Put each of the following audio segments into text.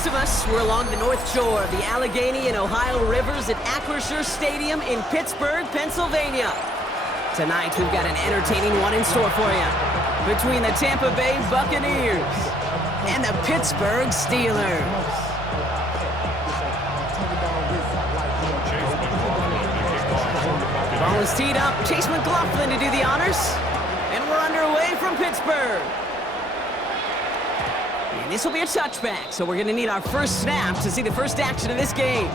rest of us, we're along the north shore of the Allegheny and Ohio rivers at Acrisure Stadium in Pittsburgh, Pennsylvania. Tonight, we've got an entertaining one in store for you between the Tampa Bay Buccaneers and the Pittsburgh Steelers. Ball is teed up. Chase McLaughlin to do the honors. And we're underway from Pittsburgh. And this will be a touchback, so we're going to need our first snap to see the first action of this game.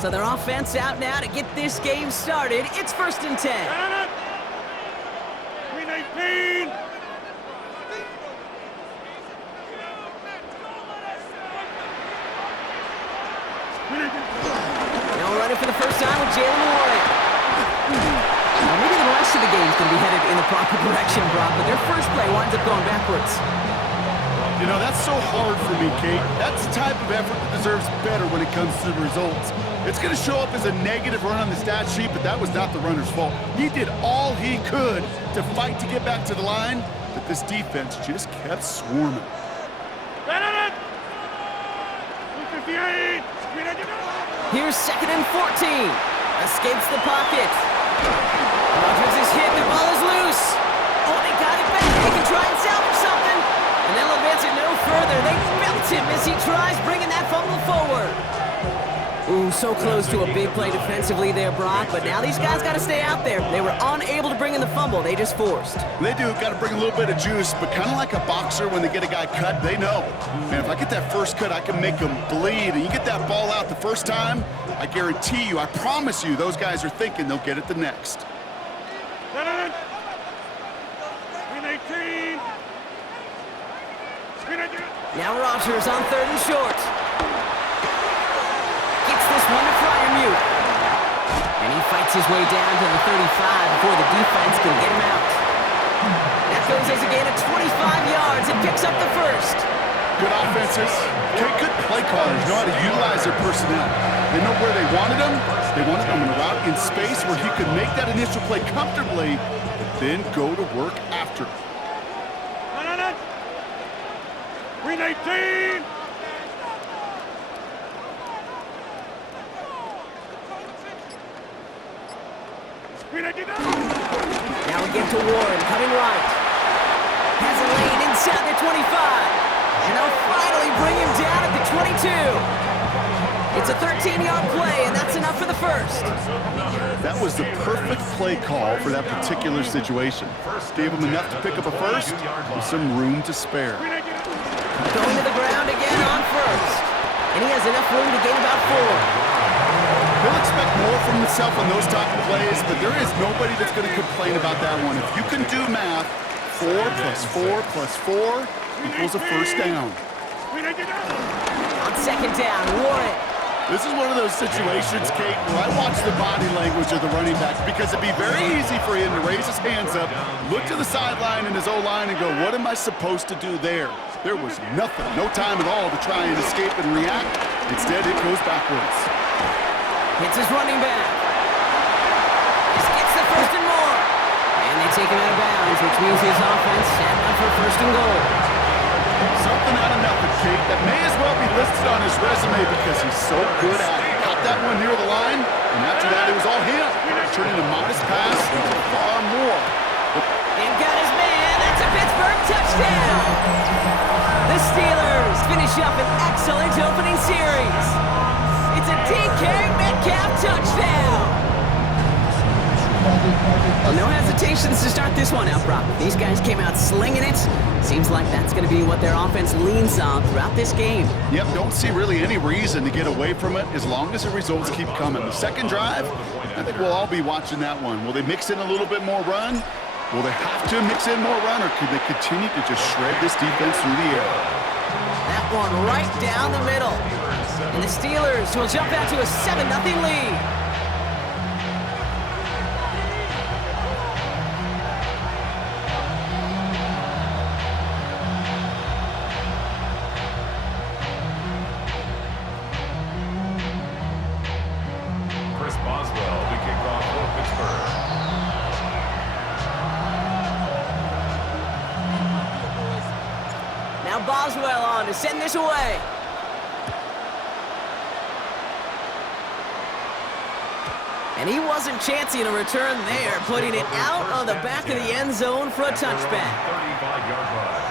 So their offense out now to get this game started. It's 1st and 10. 319. Now running for the first time with Jalen Warren. Now maybe the rest of the game's going to be headed in the proper direction, Brock, but their first play winds up going backwards. You know, that's so hard for me, Kate. That's the type of effort that deserves better when it comes to the results. It's going to show up as a negative run on the stat sheet, but that was not the runner's fault. He did all he could to fight to get back to the line, but this defense just kept swarming. 258. Here's 2nd and 14. Escapes the pocket. Rodgers is hit. The ball is loose. Oh, they got it back. They can try and salvage something. And they'll advance it no further. They belt him as he tries bringing that fumble forward. Ooh, so close to a big play defensively there, Brock. But now these guys got to stay out there. They were unable to bring in the fumble. They just forced. They do. Got to bring a little bit of juice, but kind of like a boxer when they get a guy cut, they know. Man, if I get that first cut, I can make them bleed. And you get that ball out the first time, I guarantee you, I promise you, those guys are thinking they'll get it the next. 319. Now Rodgers on 3rd and short. Gets this one to Fryermuth. And he fights his way down to the 35 before the defense can get him out. That goes as a gain of 25 yards and picks up the first. Good offenses. Good play callers know how to utilize their personnel. They know where they wanted them. They wanted them in a route in space where he could make that initial play comfortably, but then go to work after. 319. Now we get to Warren, coming right. Has a lane inside the 25. And they'll finally bring him down at the 22. It's a 13-yard play, and that's enough for the first. That was the perfect play call for that particular situation. Gave him enough to pick up a first with some room to spare. Going to the ground again on first. And he has enough room to gain about 4. He'll expect more from himself on those type of plays, but there is nobody that's going to complain about that one. If you can do math, 4 plus 4 plus 4 equals a first down. On 2nd down, Warren. This is one of those situations, Kate, where I watch the body language of the running back because it'd be very easy for him to raise his hands up, look to the sideline in his O-line and go, what am I supposed to do there? There was nothing, no time at all to try and escape and react. Instead, it goes backwards. Hits his running back. This gets the first and more. And they take him out of bounds, which means his offense set up for 1st and goal. Something out of nothing, Kate, that may as well be listed on his resume because he's so good at it. Caught that one near the line, and after that, it was all him. Turning a modest pass into far more. And got his man. That's a Pittsburgh touchdown. The Steelers finish up an excellent opening series. It's a DK Metcalf touchdown. Well, no hesitations to start this one out, Brock. These guys came out slinging it. Seems like that's going to be what their offense leans on throughout this game. Yep, don't see really any reason to get away from it as long as the results keep coming. The second drive, I think we'll all be watching that one. Will they mix in a little bit more run? Will they have to mix in more run, or could they continue to just shred this defense through the air? That one right down the middle. And the Steelers will jump out to a 7-0 lead. Now Boswell on to send this away. And he wasn't chancing a return there, putting it out on the back of the end zone for a touchback. 35-yard line.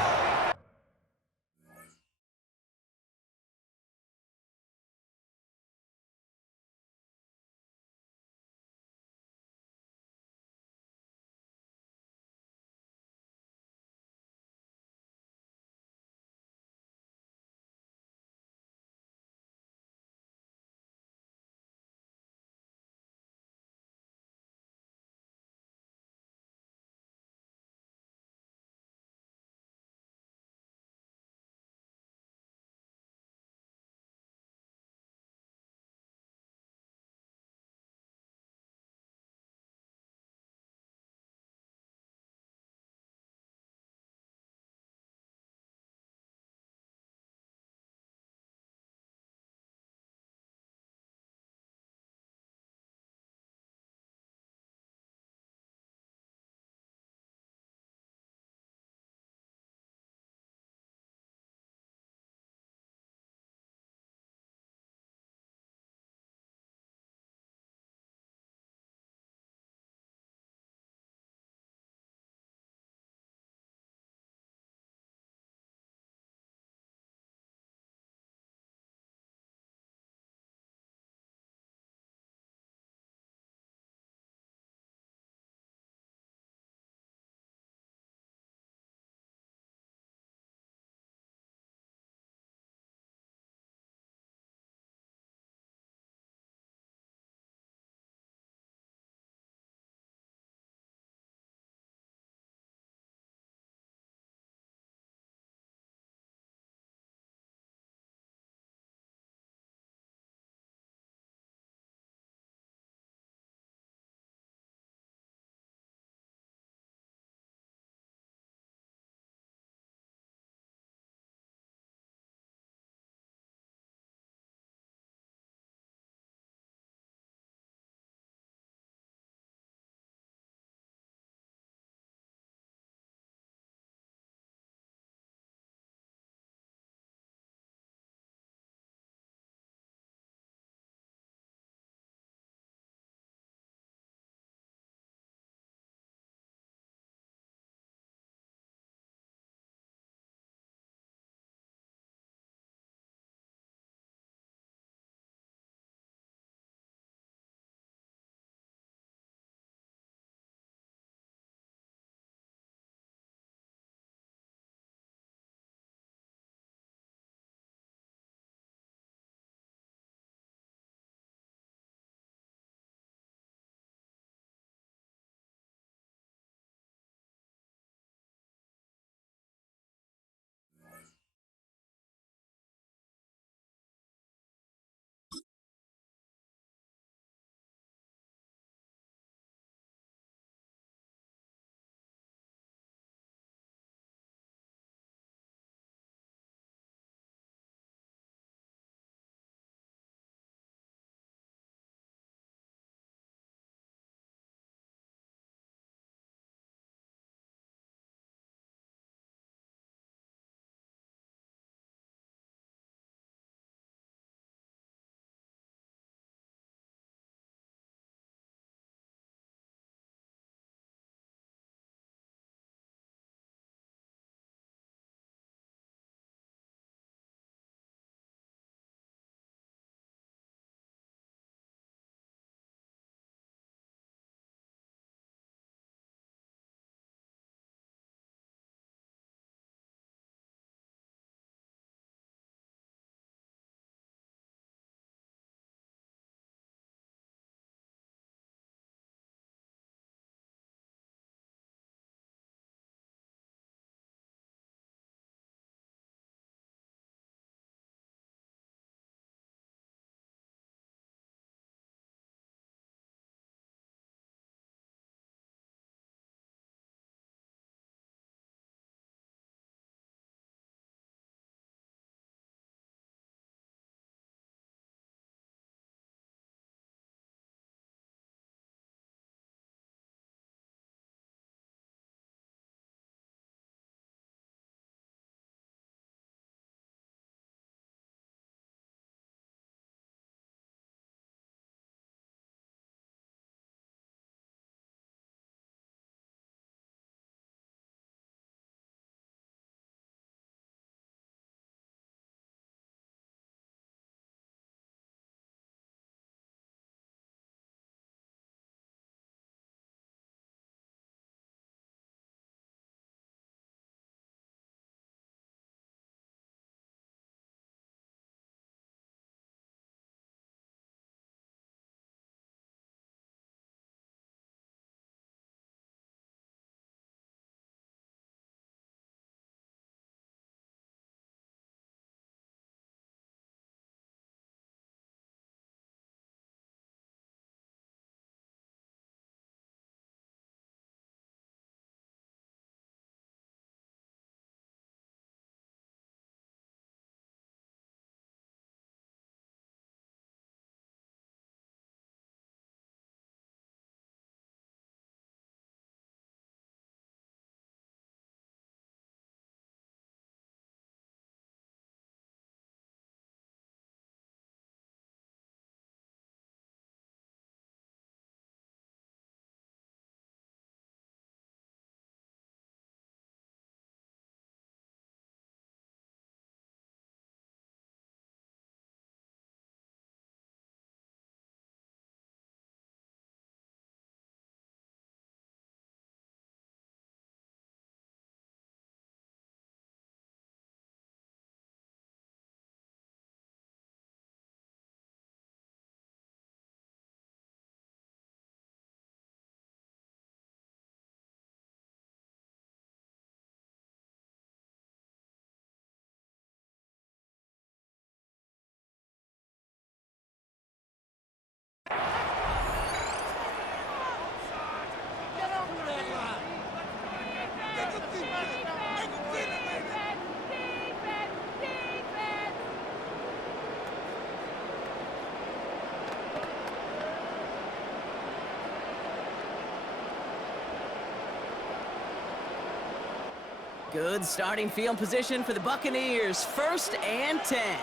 Good starting field position for the Buccaneers. 1st and 10.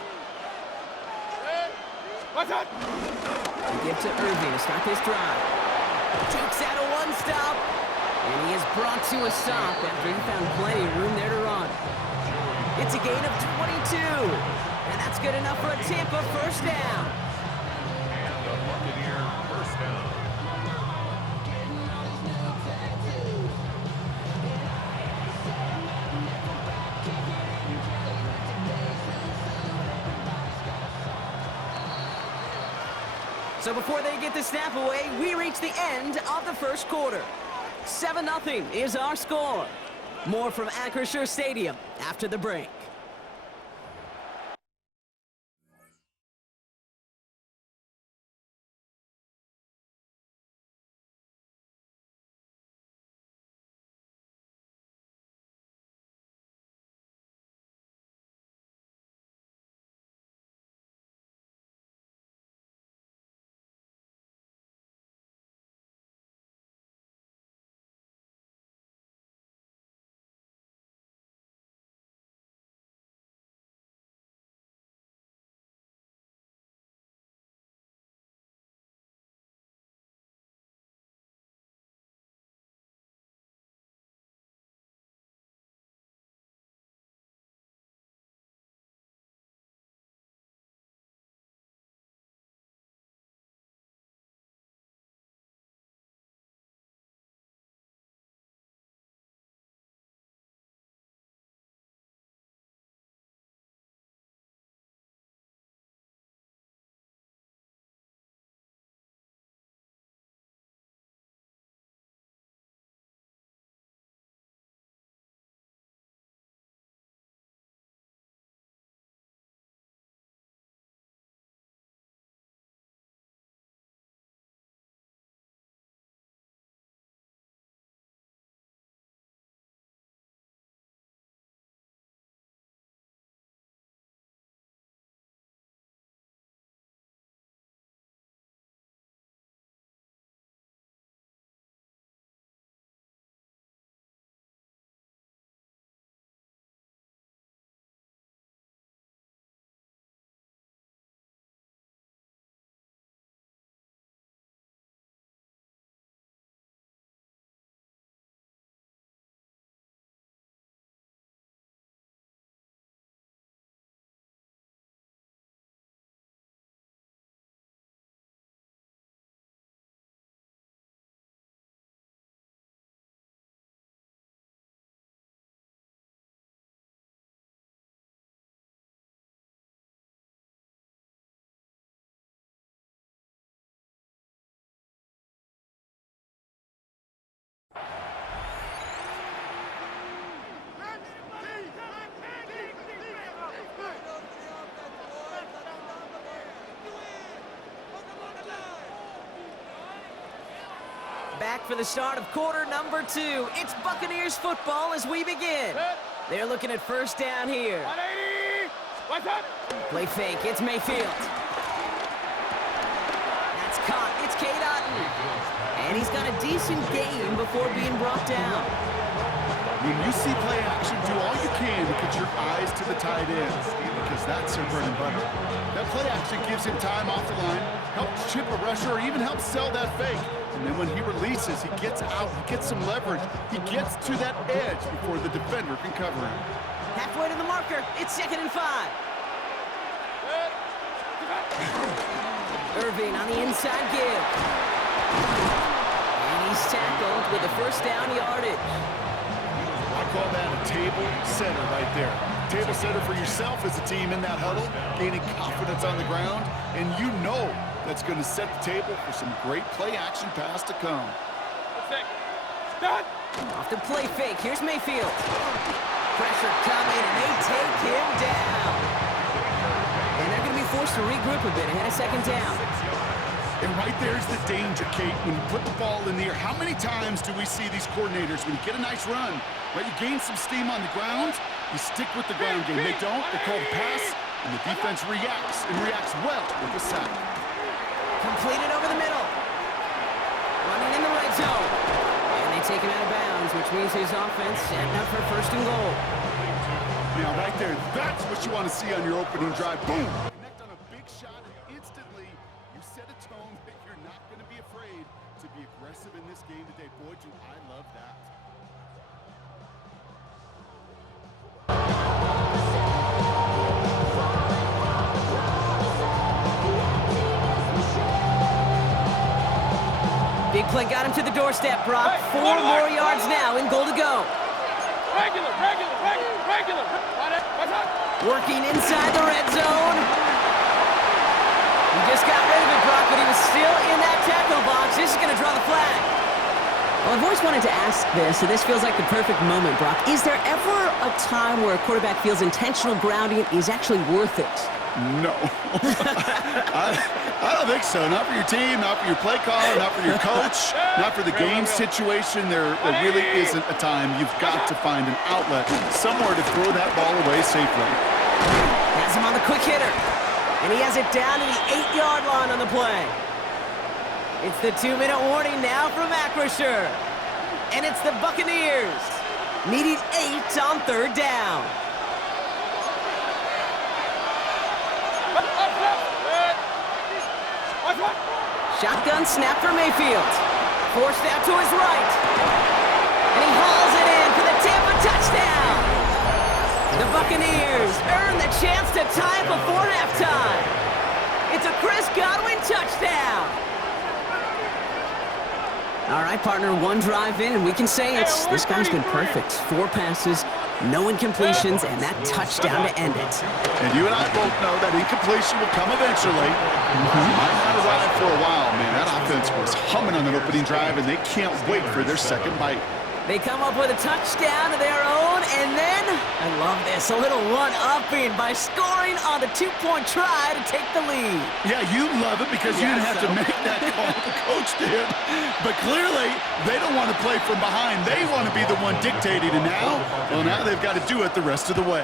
What's up? We give to Irving to start this drive. Jukes out a one-stop. And he is brought to a stop after he found plenty of room there to run. It's a gain of 22. And that's good enough for a Tampa 1st down. And the Buccaneer 1st down. So before they get the snap away, we reach the end of the 1st quarter. 7-0 is our score. More from Acrisure Stadium after the break. Back for the start of quarter number 2. It's Buccaneers football as we begin. They're looking at 1st down here. 180! What's up? Play fake, it's Mayfield. That's caught, it's Cade Otton. And he's got a decent game before being brought down. When you see play action, do all you can to get your eyes to the tight ends, because that's their bread and butter. That play action gives him time off the line, helps chip a rusher, or even helps sell that fake. And then when he releases, he gets out, he gets some leverage, he gets to that edge before the defender can cover him. Halfway to the marker, it's 2nd and 5. Irving on the inside give. And he's tackled with a 1st down yardage. I call that a table setter right there. Table setter for yourself as a team in that huddle, gaining confidence on the ground, and you know that's going to set the table for some great play-action pass to come. Done! Off the play fake, here's Mayfield. Pressure coming, and they take him down. And they're going to be forced to regroup a bit ahead of 2nd down. And right there's the danger, Kate, when you put the ball in the air. How many times do we see these coordinators, when you get a nice run, right, you gain some steam on the ground, you stick with the ground game. They don't, they call the pass, and the defense reacts, and reacts well with the sack. Completed over the middle. Running in the red zone. And they they take him out of bounds, which means his offense setting up for first and goal. Now, right there, that's what you want to see on your opening drive. Boom! Connect on a big shot, and instantly you set a tone that you're not going to be afraid to be aggressive in this game today. Boy, do I love that. Big play got him to the doorstep, Brock. 4 more yards now and goal to go. Regular. Working inside the red zone. He just got rid of it, Brock, but he was still in that tackle box. This is going to draw the flag. Well, I've always wanted to ask this, so this feels like the perfect moment, Brock. Is there ever a time where a quarterback feels intentional grounding is actually worth it? No. I don't think so. Not for your team, not for your play caller, not for your coach, not for the game situation. There really isn't a time. You've got to find an outlet, somewhere to throw that ball away safely. Has him on the quick hitter. And he has it down to the 8-yard line on the play. It's the 2-minute warning now from Acrisure. And it's the Buccaneers needing 8 on 3rd down. Shotgun snap for Mayfield. Forced out to his right. And he hauls it in for the Tampa touchdown. The Buccaneers earn the chance to tie it before halftime. It's a Chris Godwin touchdown. All right, partner, 1 drive in, and we can say this guy's been perfect. 4 passes, no incompletions, and that touchdown to end it. And you and I both know that incompletion will come eventually. Might not arrive for a while, man. That offense was humming on that opening drive, and they can't wait for their second bite. They come up with a touchdown of their own, and then, I love this, a little one-upping by scoring on the 2-point try to take the lead. Yeah, you love it because you didn't have to make that call. The coach did. But clearly, they don't want to play from behind. They want to be the one dictating, and now they've got to do it the rest of the way.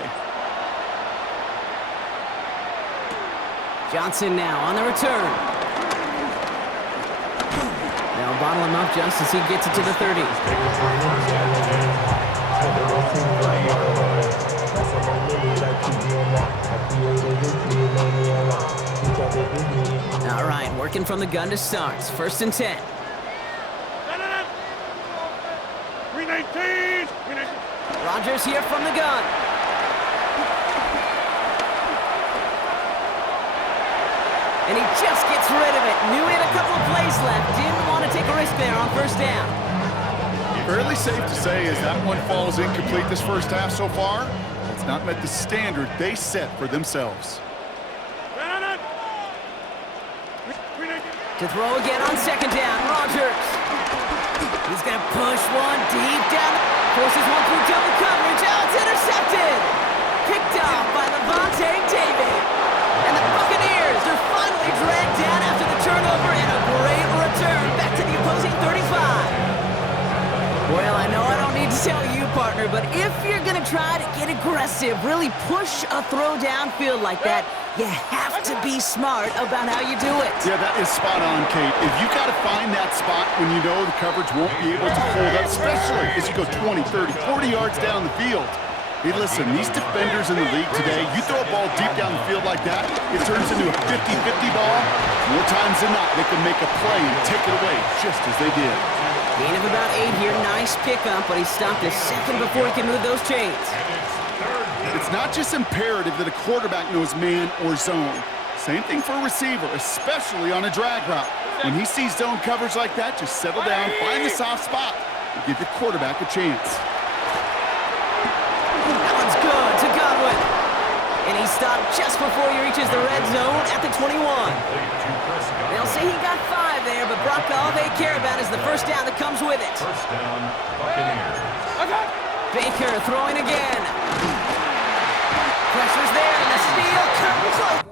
Johnson now on the return. They'll bottle him up just as he gets it to the 30. All right, working from the gun to start. 1st and 10. 319. Rodgers here from the gun. And he just gets rid of it. Knew he had a couple of plays left. Didn't want to take a risk there on 1st down. Fairly safe to say as that one falls incomplete this first half so far, it's not met the standard they set for themselves. To throw again on 2nd down, Rodgers. He's going to push one deep down. Forces one through double coverage. Oh, it's intercepted. Picked off by Levante David. And the Buccaneers are finally dragged down after the turnover and a great return back to the opposing 35. Well, I know I don't need to tell you, partner, but if you're going to try to get aggressive, really push a throw downfield like that, you have to be smart about how you do it. Yeah, that is spot on, Kate. If you got to find that spot when you know the coverage won't be able to hold up, especially as you go 20, 30, 40 yards down the field. Hey, listen, these defenders in the league today, you throw a ball deep down the field like that, it turns into a 50-50 ball. More times than not, they can make a play and take it away just as they did. Gain of about 8 here. Nice pickup, but he stopped a second before he can move those chains. It's not just imperative that a quarterback knows man or zone. Same thing for a receiver, especially on a drag route. When he sees zone coverage like that, just settle down, find the soft spot, and give your quarterback a chance. That one's good to Godwin. And he stopped just before he reaches the red zone at the 21. They'll say he got 5 there, but Brock, all they care about is the 1st down that comes with it. 1st down, Buccaneers. Baker throwing again. Pressure's there, and the steal comes close.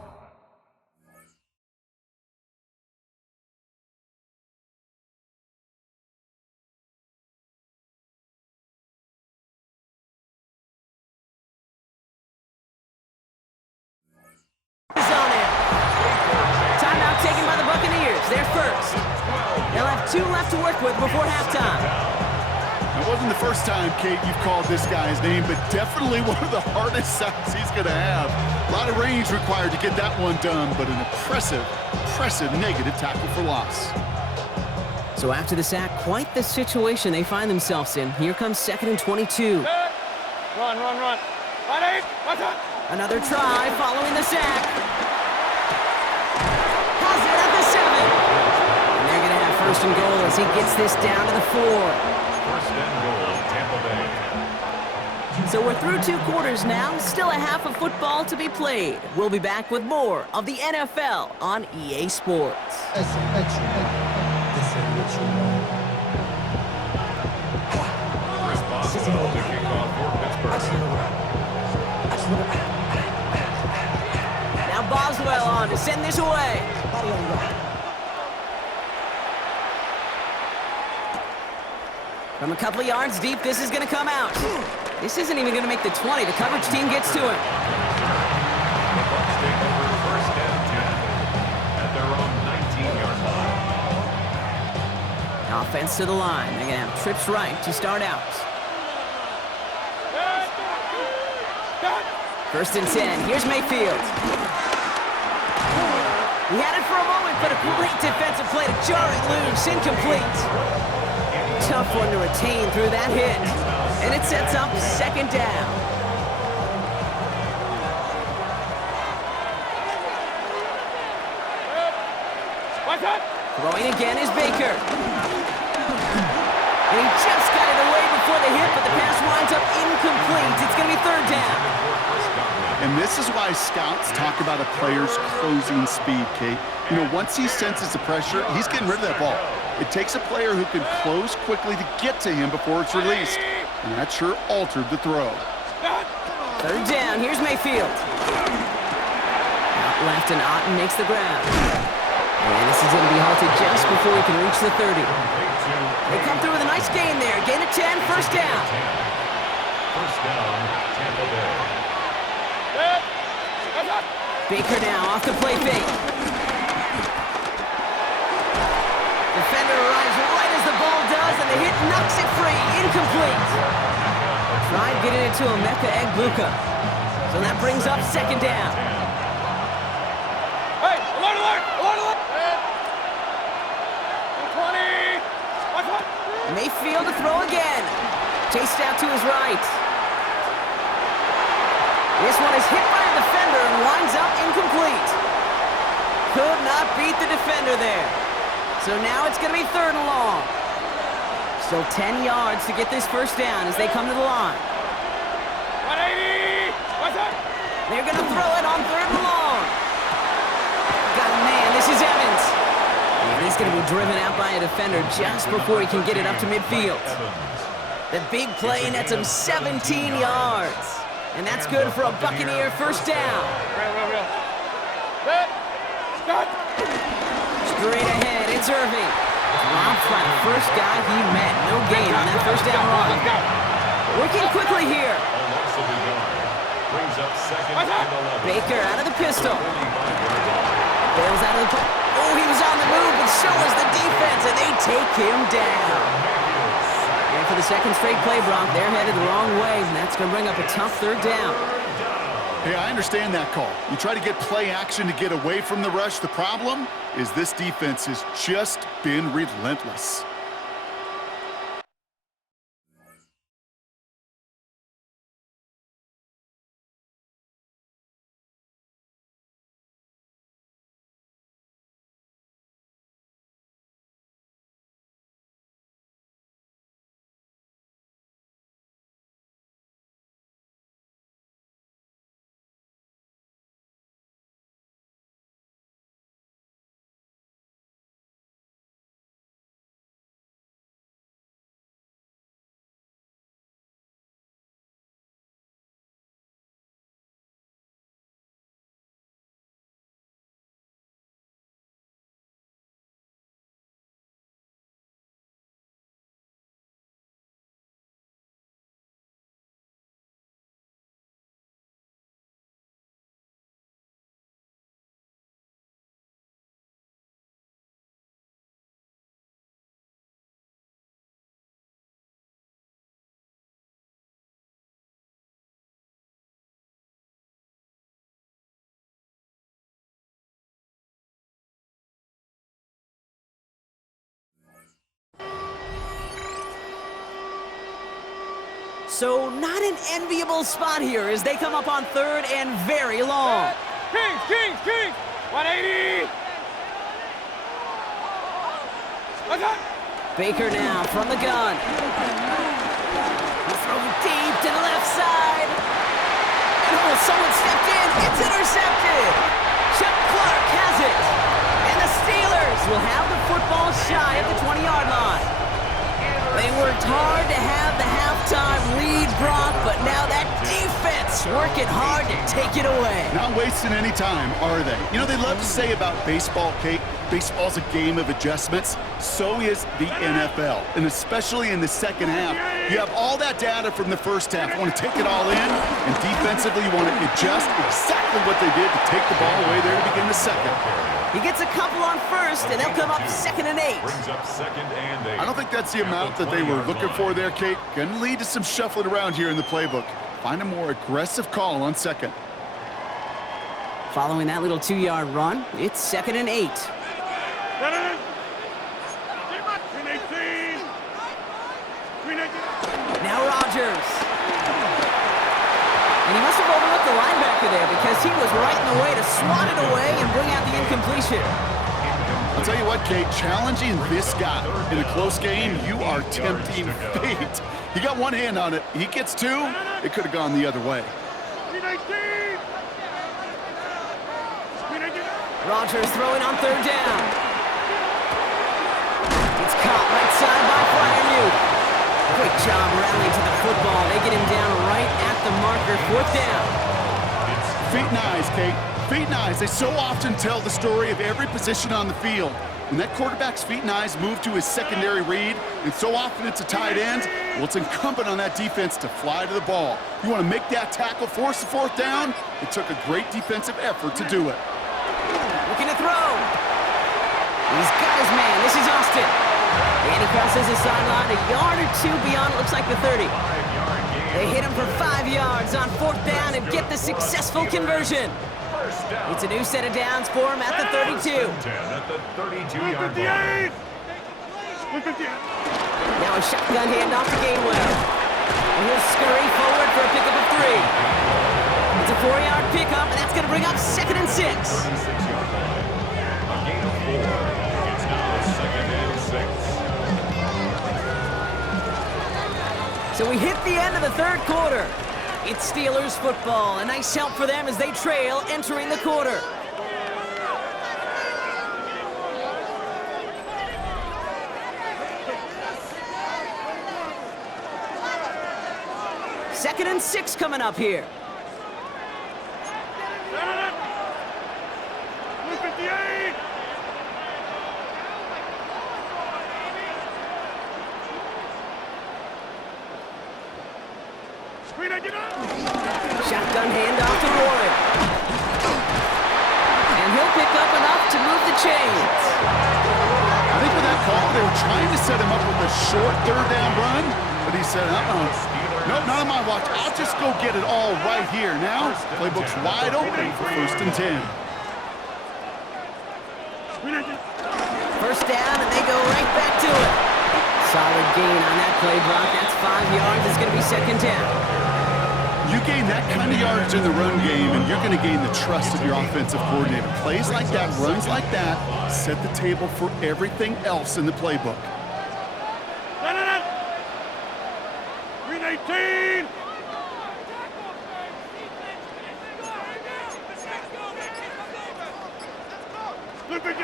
On it. Timeout taken by the Buccaneers. They're first. They'll have 2 left to work with before halftime. That wasn't the first time, Kate, you've called this guy's name, but definitely one of the hardest sacks he's going to have. A lot of range required to get that one done, but an impressive negative tackle for loss. So after the sack, quite the situation they find themselves in. Here comes 2nd and 22. Run. Ready? Watch out. Another try following the sack. Has it at the 7. And they're going to have 1st and goal as he gets this down to the 4. 1st and goal, Tampa Bay. So we're through 2 quarters now, still a half of football to be played. We'll be back with more of the NFL on EA Sports. Chris Boswell to kick off for Pittsburgh. Now Boswell on to send this away. From a couple of yards deep, this is going to come out. This isn't even going to make the 20. The coverage team gets to him. The Bucs take over 1st and 10 at their own 19-yard line. Offense to the line. They're going to have trips right to start out. 1st and 10. Here's Mayfield. He had it for a moment, but a great defensive play to jar it loose. Incomplete. Tough one to retain through that hit. And it sets up 2nd down. Throwing again is Baker. And he just got it away before the hit, but the pass winds up incomplete. It's going to be 3rd down. And this is why scouts talk about a player's closing speed, Kate. You know, once he senses the pressure, he's getting rid of that ball. It takes a player who can close quickly to get to him before it's released. And that sure altered the throw. 3rd down. Here's Mayfield. Out left, and Otten makes the grab. And this is going to be halted just before he can reach the 30. They come through with a nice gain there. Gain of 10, 1st down. 1st down, Tampa Bay. Baker now off the play fake. Defender arrives right as the ball does, and the hit knocks it free. Incomplete. Tried getting it to Emeka Egbuka. So that brings up 2nd down. Hey, alert! 20. Mayfield to throw again. Chased out to his right. This one is hit by a defender and winds up incomplete. Could not beat the defender there. So now it's going to be 3rd and long. Still 10 yards to get this 1st down as they come to the line. 180. What's up? They're going to throw it on 3rd and long. Got a man. This is Evans. And he's going to be driven out by a defender just before he can get it up to midfield. The big play nets him 17 yards. And that's good for a Buccaneer 1st down. Real. Straight ahead, it's Irving. Rob flat, first guy he met. No gain on that 1st down run. Working quickly here. Brings up 2nd and 11. Baker out of the pistol. Bails out of the... Oh, he was on the move, but so was the defense, and they take him down. And for the 2nd straight play, Brock, they're headed the wrong way, and that's going to bring up a tough 3rd down. Hey, I understand that call. You try to get play action to get away from the rush. The problem is this defense has just been relentless. So not an enviable spot here as they come up on third and very long. Kings, Kings, Kings. 180. What's up? Baker now from the gun. He's throwing deep to the left side. And oh, someone stepped in. It's intercepted. Chuck Clark has it. And the Steelers will have the football shy of the 20-yard line. They worked hard to have the halftime lead, Brock, but now that defense working hard to take it away. Not wasting any time, are they? You know, they love to say about baseball, Kate, baseball's a game of adjustments. So is the NFL, and especially in the second half. You have all that data from the first half. You want to take it all in, and defensively you want to adjust exactly what they did to take the ball away there to begin the second. He gets a couple on first, and they'll come up 2nd and 8. Brings up 2nd and 8. I don't think that's the amount that they were looking for there, Kate. Going to lead to some shuffling around here in the playbook. Find a more aggressive call on second. Following that little 2-yard run, it's 2nd and 8. Now Rodgers. And he must have overlooked the linebacker there because he was right in the way to swat it away and bring out the incompletion. I'll tell you what, Kate, challenging this guy in a close game, you are tempting fate. He got one hand on it. He gets two, it could have gone the other way. Rodgers throwing on 3rd down. It's caught right side by Fryermuth. Great job rallying to the football. They get him down right at the marker. 4th down. Feet and eyes, Kate. Feet and eyes. They so often tell the story of every position on the field. When that quarterback's feet and eyes move to his secondary read, and so often it's a tight end, well, it's incumbent on that defense to fly to the ball. You want to make that tackle, force the 4th down. It took a great defensive effort to do it. Looking to throw. He's got his man. This is Austin. And he crosses the sideline a yard or two beyond, it looks like the 30. They hit him for 5 yards on 4th down and get the successful conversion. It's a new set of downs for him at the 32. At the 32-yard line. Now a shotgun handoff to Gainwell. And he'll scurry forward for a pickup of 3. It's a 4-yard pickup, and that's going to bring up 2nd and 6. 36-yard line. A gain of 4. It's now 2nd and 6. So we hit the end of the 3rd quarter. It's Steelers football. A nice help for them as they trail entering the quarter. Second and 6 coming up here. Shotgun handoff to Warren. And he'll pick up enough to move the chains. I think with that call, they were trying to set him up with a short 3rd down run, but he said, nope, not on my watch. I'll just go get it all right here. Now, playbook's wide open for 1st and 10. 1st down, and they go right back to it. Solid gain on that play, Brock. That's 5 yards. It's going to be 2nd down. You gain that kind of yardage in the run game, and you're going to gain the trust of your offensive coordinator. Plays like that, runs like that, set the table for everything else in the playbook. 319. On 2nd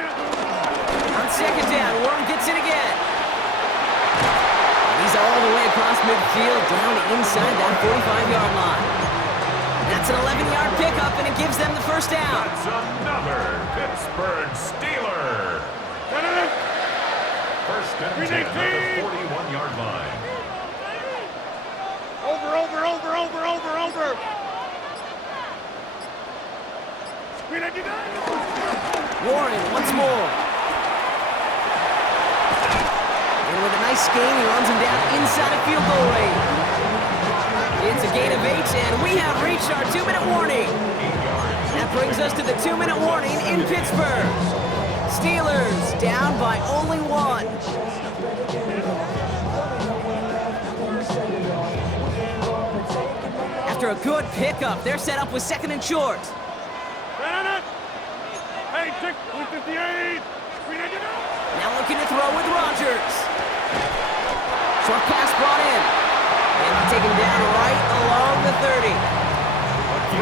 down, Warren gets it again. He's all the way across midfield, down inside that 45-yard line. That's an 11-yard pickup, and it gives them the 1st down. That's another Pittsburgh Steeler. 1st and 10 at the 41-yard line. Over. 399. Warren once more. And with a nice gain, he runs him down inside of field goal range. It's a gain of 8, and we have reached our 2-minute warning. That brings us to the 2-minute warning in Pittsburgh. Steelers down by only 1. a good pickup. They're set up with second and short. Hey, check 158. Now looking to throw with Rodgers. Short pass brought in. And taken down right along the 30.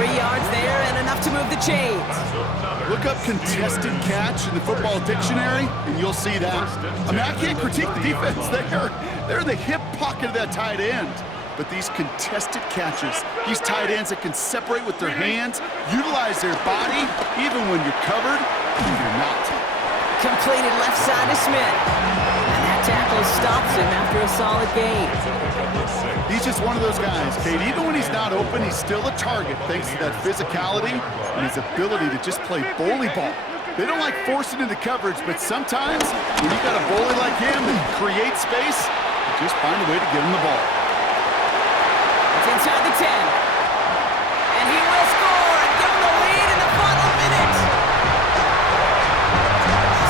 3 yards there and enough to move the chains. Look up contested catch in the football dictionary, and you'll see that. I mean, I can't critique the defense. They're in the hip pocket of that tight end. But these contested catches, these tight ends that can separate with their hands, utilize their body, even when you're covered, you're not. Completed left side to Smith. And that tackle stops him after a solid gain. He's just one of those guys, Kate. Even when he's not open, he's still a target thanks to that physicality and his ability to just play bully ball. They don't like forcing into coverage, but sometimes when you got a bully like him that creates space, you just find a way to get him the ball. It's inside the 10. And he will score and give him the lead in the final minute.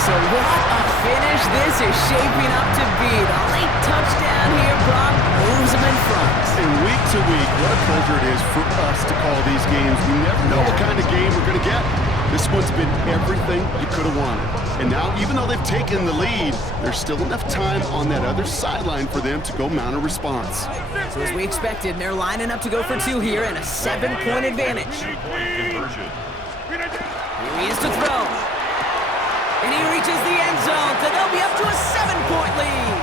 So what a finish this is shaping up to be. The late touchdown here, Brock, moves him in front. And week to week, what a pleasure it is for us to call these games. We never know what kind of game we're going to get. This one's been everything you could have wanted. And now, even though they've taken the lead, there's still enough time on that other sideline for them to go mount a response. So as we expected, they're lining up to go for 2 here and a 7-point advantage. Conversion. Here he is to throw. And he reaches the end zone, so they'll be up to a 7-point lead.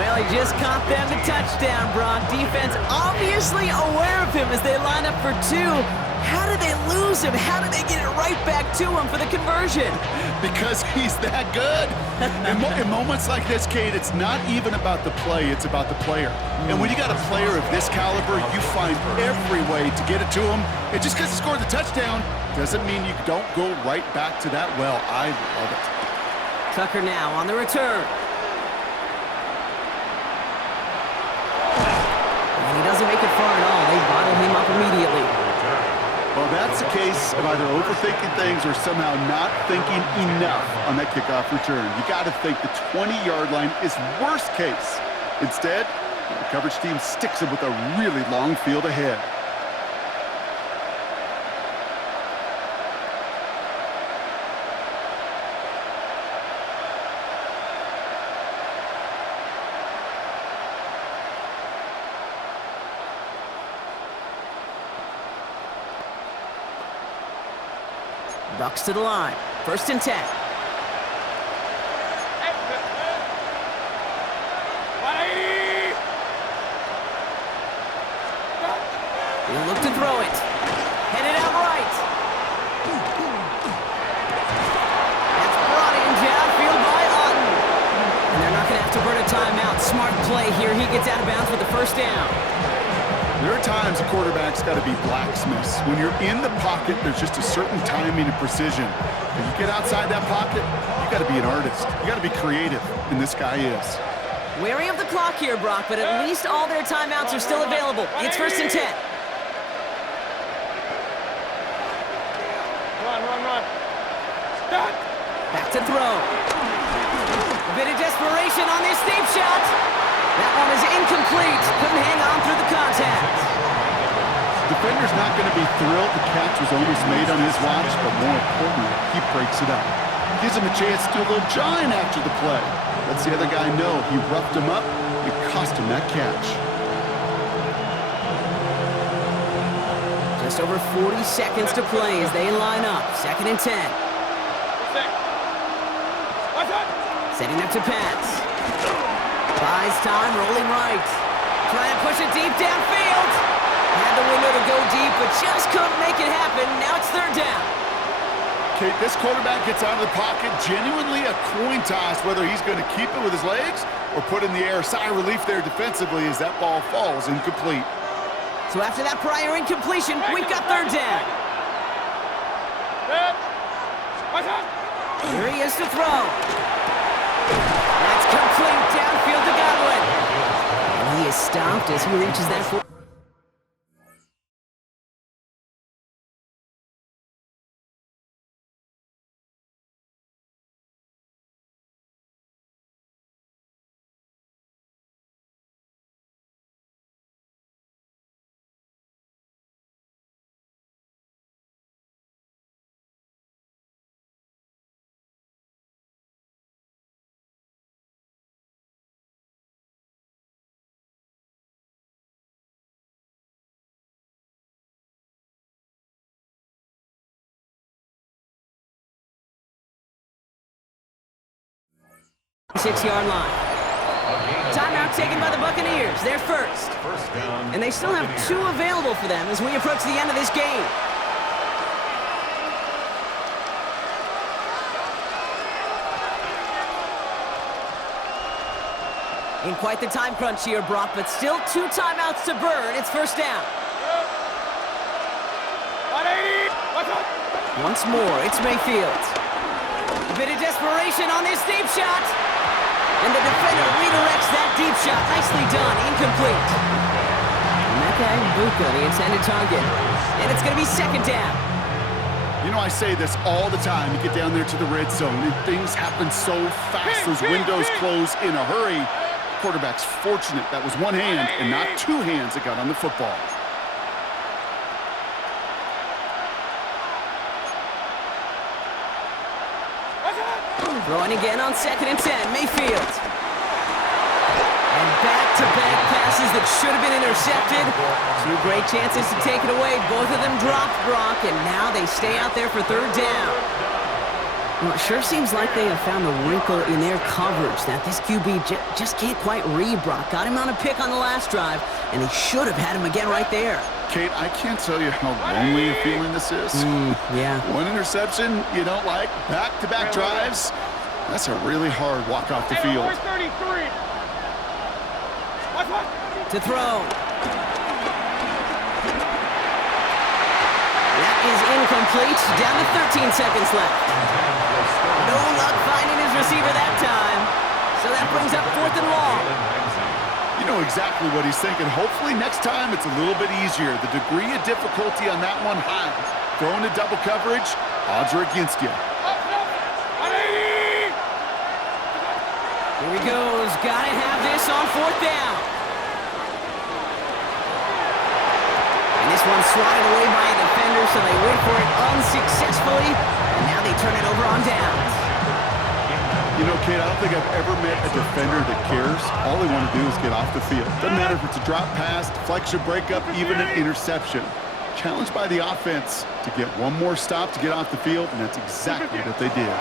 Well, he just caught them the touchdown, Brock. Defense obviously aware of him as they line up for 2. How did they lose him? How did they get it right back to him for the conversion? Because he's that good. In moments like this, Kate, it's not even about the play, it's about the player. And when you got a player of this caliber, you find every way to get it to him. And just because he scored the touchdown doesn't mean you don't go right back to that well. I love it. Tucker now on the return. And he doesn't make it far at all. They bottle him up immediately. Well, that's a case of either overthinking things or somehow not thinking enough on that kickoff return. You got to think the 20-yard line is worst case. Instead, the coverage team sticks him with a really long field ahead. Bucks to the line. 1st and 10. He'll look to throw it. Headed out right. That's brought in downfield by Otten. And they're not going to have to burn a timeout. Smart play here. He gets out of bounds with the 1st down. There are times a quarterback's got to be blacksmiths. When you're in the pocket, there's just a certain timing and precision. When you get outside that pocket, you got to be an artist. You got to be creative, and this guy is. Wary of the clock here, Brock, but at least all their timeouts are still available. It's 1st and 10. Run. Stop. Back to throw. A bit of desperation on this deep shot. That one is incomplete. Couldn't hang on through the contact. Defender's not going to be thrilled the catch was almost made on his watch, but more importantly, he breaks it up. Gives him a chance to do a little jawing after the play. Lets the other guy know he roughed him up and cost him that catch. Just over 40 seconds to play as they line up. 2nd and 10. Setting up to pass. Buys time, rolling right. Trying to push it deep downfield. Had the window to go deep, but just couldn't make it happen. Now it's 3rd down. Okay, this quarterback gets out of the pocket, genuinely a coin toss whether he's going to keep it with his legs or put in the air. Sigh of relief there defensively as that ball falls incomplete. So after that prior incompletion, we've got 3rd down. Here he is to throw. That's complete downfield to Godwin. And he is stopped as he reaches that 6-yard line. Timeout taken by the Buccaneers. They're first. First down. And they still have 2 available for them as we approach the end of this game. In quite the time crunch here, Brock, but still 2 timeouts to burn. It's first down. 180. What's up? Once more, it's Mayfield. A bit of desperation on this deep shot. And the defender redirects that deep shot. Nicely done. Incomplete. And that guy, Buka, the intended target. And it's going to be second down. You know, I say this all the time. You get down there to the red zone, and things happen so fast. Those windows close in a hurry. Quarterback's fortunate that was one hand and not 2 hands that got on the football. Throwing again on 2nd and 10. Mayfield. And back-to-back passes that should have been intercepted. 2 great chances to take it away. Both of them dropped, Brock, and now they stay out there for third down. Well, it sure seems like they have found the wrinkle in their coverage that this QB just can't quite read, Brock. Got him on a pick on the last drive, and he should have had him again right there. Kate, I can't tell you how lonely a feeling this is. Yeah. 1 interception you don't like, back-to-back drives. That's a really hard walk off the field. 33. What's up? To throw. That is incomplete. Down to 13 seconds left. No luck finding his receiver that time. So that brings up 4th and long. You know exactly what he's thinking. Hopefully next time it's a little bit easier. The degree of difficulty on that one high. Throwing to double coverage, odds are against you. 180. Here he goes. Gotta have this on 4th down. And this one's swatted away by a defender, so they wait for it unsuccessfully. And now they turn it over on downs. You know, Kate, I don't think I've ever met a defender that cares. All they want to do is get off the field. Doesn't matter if it's a drop pass, deflection, breakup, even an interception. Challenged by the offense to get one more stop to get off the field, and that's exactly what they did.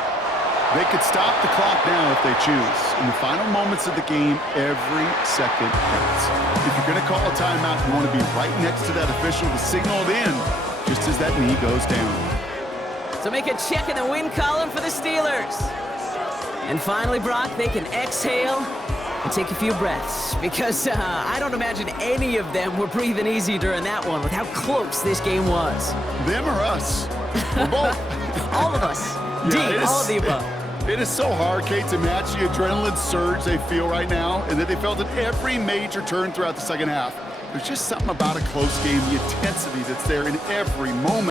They could stop the clock now if they choose. In the final moments of the game, every second counts. If you're going to call a timeout, you want to be right next to that official to signal it in, just as that knee goes down. So make a check in the win column for the Steelers. And finally, Brock, they can exhale and take a few breaths. Because I don't imagine any of them were breathing easy during that one with how close this game was. Them or us? We're both. All of us. Yeah, all of the above. It is so hard, Kate, to match the adrenaline surge they feel right now and that they felt at every major turn throughout the second half. There's just something about a close game, the intensity that's there in every moment.